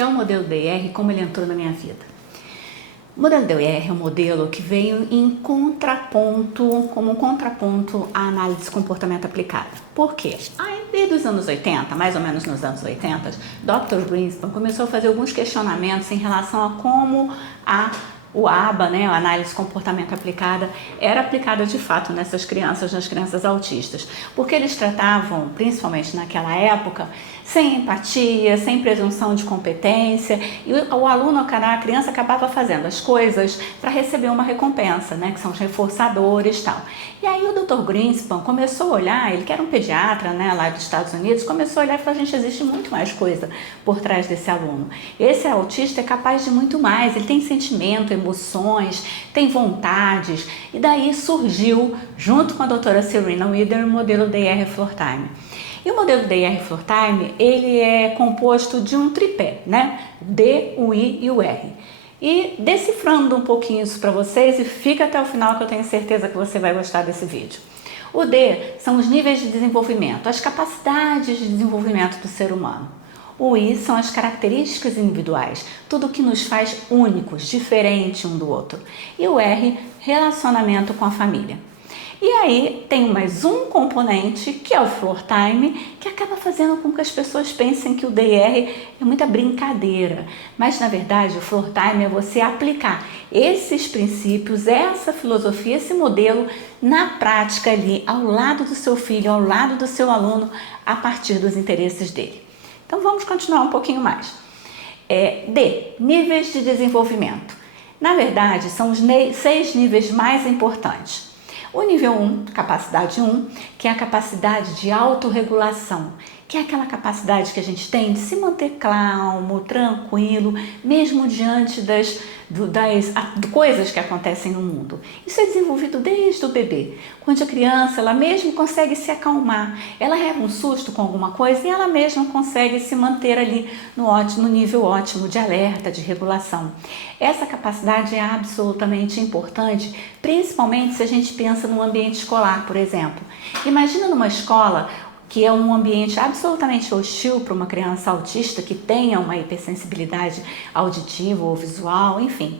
que é o modelo DIR e como ele entrou na minha vida. O modelo DIR é um modelo que veio em contraponto, como um contraponto à análise de comportamento aplicada. Por quê? Desde os anos 80, mais ou menos nos anos 80, Dr. Greenspan começou a fazer alguns questionamentos em relação a como o ABA, a análise de comportamento aplicada, era aplicada de fato nas crianças autistas, porque eles tratavam, principalmente naquela época, sem empatia, sem presunção de competência, e o aluno, a criança acabava fazendo as coisas para receber uma recompensa, que são os reforçadores e tal. E aí o Dr. Greenspan começou a olhar, ele que era um pediatra, lá dos Estados Unidos, começou a olhar e falou: gente, existe muito mais coisa por trás desse aluno. Esse autista é capaz de muito mais, ele tem sentimento, emoções, tem vontades, e daí surgiu, junto com a doutora Serena Wither, o modelo DIR Floortime. E o modelo DIR Floortime, ele é composto de um tripé, D, o I e o R. E decifrando um pouquinho isso para vocês, e fica até o final que eu tenho certeza que você vai gostar desse vídeo. O D são os níveis de desenvolvimento, as capacidades de desenvolvimento do ser humano. O I são as características individuais, tudo que nos faz únicos, diferentes um do outro. E o R, relacionamento com a família. E aí tem mais um componente, que é o Floortime, que acaba fazendo com que as pessoas pensem que o DIR é muita brincadeira. Mas, na verdade, o Floortime é você aplicar esses princípios, essa filosofia, esse modelo na prática ali, ao lado do seu filho, ao lado do seu aluno, a partir dos interesses dele. Então, vamos continuar um pouquinho mais. D, níveis de desenvolvimento. Na verdade, são os 6 níveis mais importantes. O nível 1, capacidade 1, que é a capacidade de autorregulação, que é aquela capacidade que a gente tem de se manter calmo, tranquilo, mesmo diante das coisas que acontecem no mundo. Isso é desenvolvido desde o bebê, quando a criança, ela mesmo consegue se acalmar, ela leva um susto com alguma coisa e ela mesma consegue se manter ali no nível ótimo de alerta, de regulação. Essa capacidade é absolutamente importante, principalmente se a gente pensa no ambiente escolar, por exemplo. Imagina numa escola que é um ambiente absolutamente hostil para uma criança autista que tenha uma hipersensibilidade auditiva ou visual, enfim.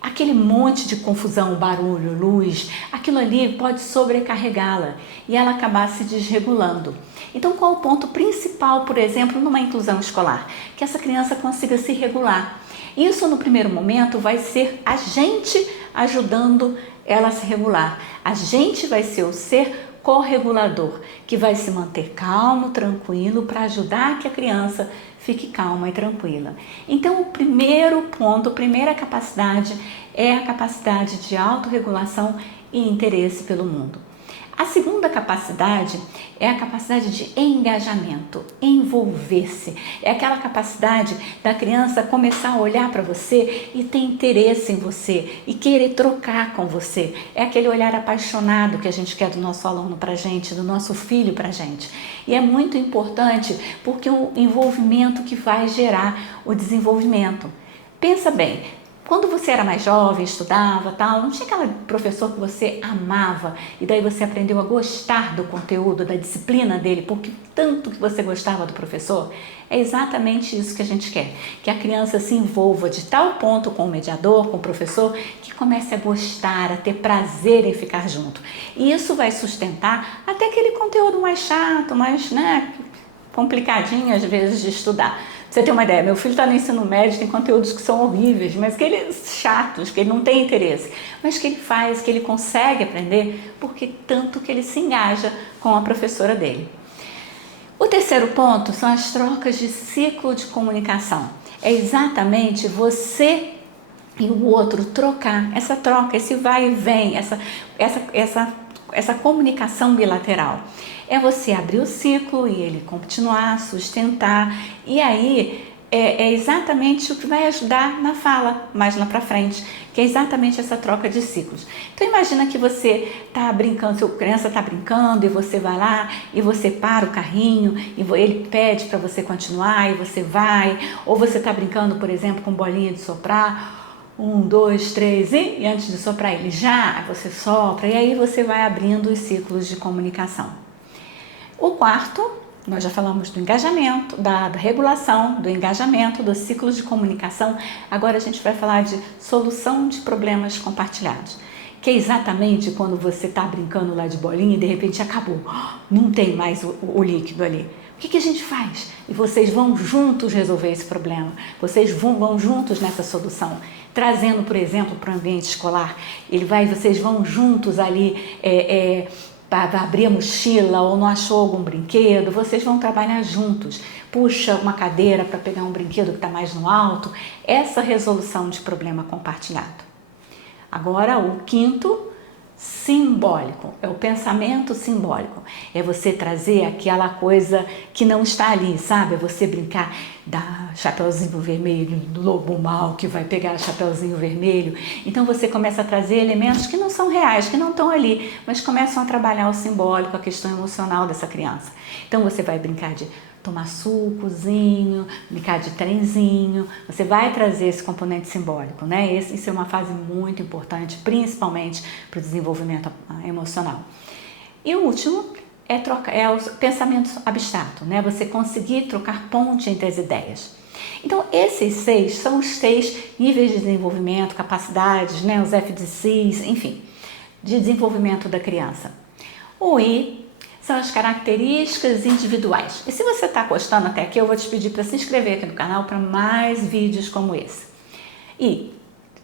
Aquele monte de confusão, barulho, luz, aquilo ali pode sobrecarregá-la e ela acabar se desregulando. Então, qual o ponto principal, por exemplo, numa inclusão escolar? Que essa criança consiga se regular. Isso, no primeiro momento, vai ser a gente ajudando ela a se regular. A gente vai ser o ser corregulador, que vai se manter calmo, tranquilo, para ajudar que a criança fique calma e tranquila. Então, o primeiro ponto, a primeira capacidade é a capacidade de autorregulação e interesse pelo mundo. A segunda capacidade é a capacidade de engajamento, envolver-se. É aquela capacidade da criança começar a olhar para você e ter interesse em você e querer trocar com você. É aquele olhar apaixonado que a gente quer do nosso aluno para a gente, do nosso filho para a gente. E é muito importante porque é o envolvimento que vai gerar o desenvolvimento. Pensa bem. Quando você era mais jovem, estudava, não tinha aquele professor que você amava e daí você aprendeu a gostar do conteúdo, da disciplina dele, porque tanto que você gostava do professor? É exatamente isso que a gente quer, que a criança se envolva de tal ponto com o mediador, com o professor, que comece a gostar, a ter prazer em ficar junto. E isso vai sustentar até aquele conteúdo mais chato, mais complicadinho às vezes de estudar. Pra você ter uma ideia, meu filho está no ensino médio, tem conteúdos que são horríveis, mas que ele chatos, que ele não tem interesse, mas que ele faz, que ele consegue aprender, porque tanto que ele se engaja com a professora dele. O terceiro ponto são as trocas de ciclo de comunicação. É exatamente você e o outro trocar, essa troca, esse vai e vem, essa comunicação bilateral. É você abrir o ciclo e ele continuar, sustentar, e aí é exatamente o que vai ajudar na fala, mais lá pra frente, que é exatamente essa troca de ciclos. Então imagina que você está brincando, sua criança está brincando e você vai lá e você para o carrinho e ele pede para você continuar e você vai, ou você está brincando, por exemplo, com bolinha de soprar, 1, 2, 3 e antes de soprar ele já, você sopra e aí você vai abrindo os ciclos de comunicação. O quarto Nós já falamos do engajamento, da regulação, do engajamento, dos ciclos de comunicação. Agora a gente vai falar de solução de problemas compartilhados, que é exatamente quando você está brincando lá de bolinha e de repente acabou, não tem mais o líquido ali. O que a gente faz? E vocês vão juntos resolver esse problema, vocês vão juntos nessa solução, trazendo, por exemplo, para o ambiente escolar, vocês vão juntos ali para abrir a mochila ou não achou algum brinquedo, vocês vão trabalhar juntos, puxa uma cadeira para pegar um brinquedo que está mais no alto, essa resolução de problema compartilhado. Agora o quinto, simbólico, é o pensamento simbólico, é você trazer aquela coisa que não está ali, sabe? É você brincar da Chapeuzinho Vermelho, do lobo mau que vai pegar Chapeuzinho Vermelho. Então você começa a trazer elementos que não são reais, que não estão ali, mas começam a trabalhar o simbólico, a questão emocional dessa criança. Então você vai brincar de tomar sucozinho, brincar de trenzinho, você vai trazer esse componente simbólico, né? Isso é uma fase muito importante, principalmente para o desenvolvimento emocional. E o último é o pensamento abstrato, né? Você conseguir trocar ponte entre as ideias. Então, esses 6 são os 6 níveis de desenvolvimento, capacidades, né? Os FDCs, enfim, de desenvolvimento da criança. O I são as características individuais. E se você está gostando até aqui, eu vou te pedir para se inscrever aqui no canal para mais vídeos como esse. E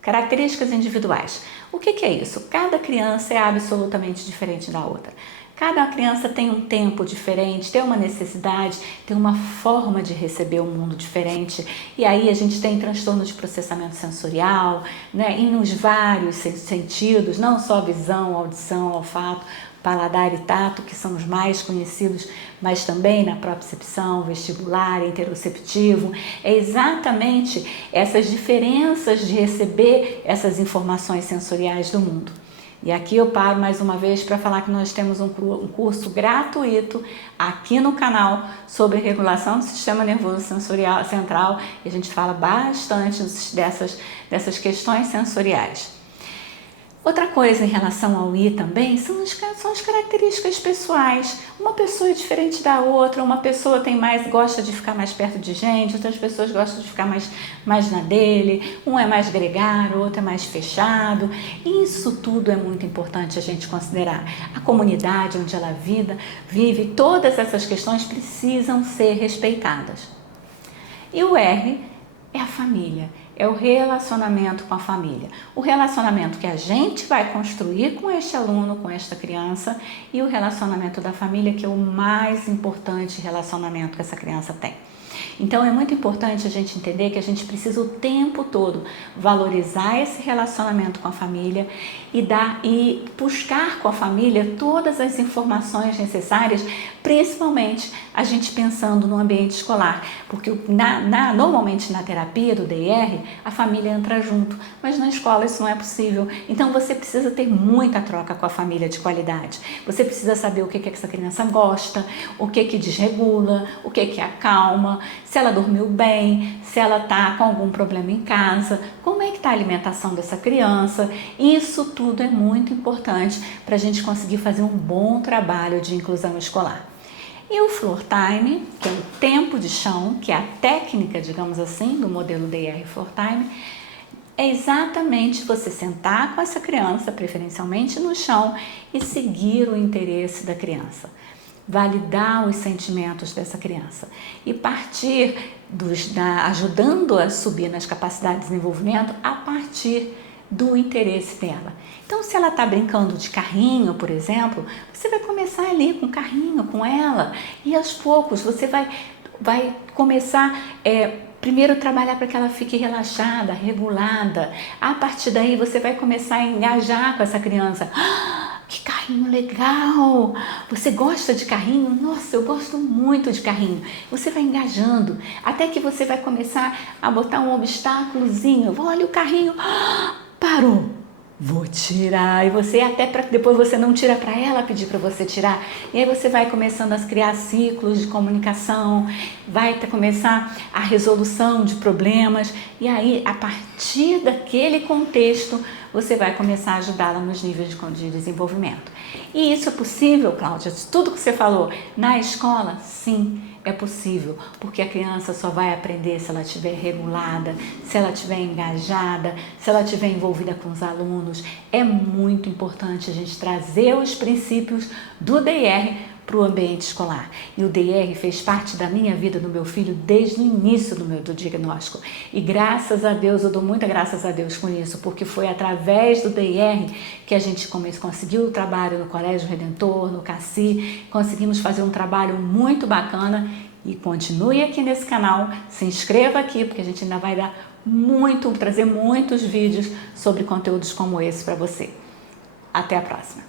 características individuais. O que é isso? Cada criança é absolutamente diferente da outra. Cada criança tem um tempo diferente, tem uma necessidade, tem uma forma de receber o mundo diferente. E aí a gente tem transtorno de processamento sensorial, né, e nos vários sentidos, não só visão, audição, olfato, paladar e tato, que são os mais conhecidos, mas também na propriocepção, vestibular, interoceptivo. É exatamente essas diferenças de receber essas informações sensoriais do mundo. E aqui eu paro mais uma vez para falar que nós temos um curso gratuito aqui no canal sobre regulação do sistema nervoso sensorial central, e a gente fala bastante dessas questões sensoriais. Outra coisa em relação ao I também são as características pessoais. Uma pessoa é diferente da outra, uma pessoa gosta de ficar mais perto de gente, outras pessoas gostam de ficar mais na dele, um é mais gregário, outro é mais fechado. Isso tudo é muito importante a gente considerar. A comunidade onde ela vive, todas essas questões precisam ser respeitadas. E o R é a família. É o relacionamento com a família. O relacionamento que a gente vai construir com este aluno, com esta criança, e o relacionamento da família, que é o mais importante relacionamento que essa criança tem. Então é muito importante a gente entender que a gente precisa o tempo todo valorizar esse relacionamento com a família e buscar com a família todas as informações necessárias, principalmente a gente pensando no ambiente escolar, porque normalmente na terapia do DIR a família entra junto, mas na escola isso não é possível. Então você precisa ter muita troca com a família de qualidade. Você precisa saber o que essa criança gosta, o que desregula, o que acalma, se ela dormiu bem, se ela está com algum problema em casa, como é que está a alimentação dessa criança. Isso tudo é muito importante para a gente conseguir fazer um bom trabalho de inclusão escolar. E o floor time, que é o tempo de chão, que é a técnica, digamos assim, do modelo DIR Floor Time, é exatamente você sentar com essa criança, preferencialmente no chão, e seguir o interesse da criança. Validar os sentimentos dessa criança e partir ajudando a subir nas capacidades de desenvolvimento a partir do interesse dela. Então, se ela está brincando de carrinho, por exemplo, você vai começar ali com carrinho com ela e aos poucos você vai começar primeiro trabalhar para que ela fique relaxada, regulada. A partir daí você vai começar a engajar com essa criança. Que carrinho legal! Você gosta de carrinho? Nossa, eu gosto muito de carrinho. Você vai engajando, até que você vai começar a botar um obstáculozinho. Olha o carrinho, parou! Vou tirar, e você até para depois você não tira para ela pedir para você tirar, e aí você vai começando a criar ciclos de comunicação, vai começar a resolução de problemas, e aí a partir daquele contexto você vai começar a ajudá-la nos níveis de desenvolvimento. E isso é possível, Cláudia? Tudo que você falou na escola, sim, é possível, porque a criança só vai aprender se ela estiver regulada, se ela estiver engajada, se ela estiver envolvida com os alunos. É muito importante a gente trazer os princípios do DR para o ambiente escolar. E o DR fez parte da minha vida, do meu filho, desde o início do diagnóstico. E graças a Deus, eu dou muita graças a Deus com isso, porque foi através do DR que a gente conseguiu o trabalho no Colégio Redentor, no CACI, conseguimos fazer um trabalho muito bacana. E continue aqui nesse canal, se inscreva aqui, porque a gente ainda vai trazer muitos vídeos sobre conteúdos como esse para você. Até a próxima!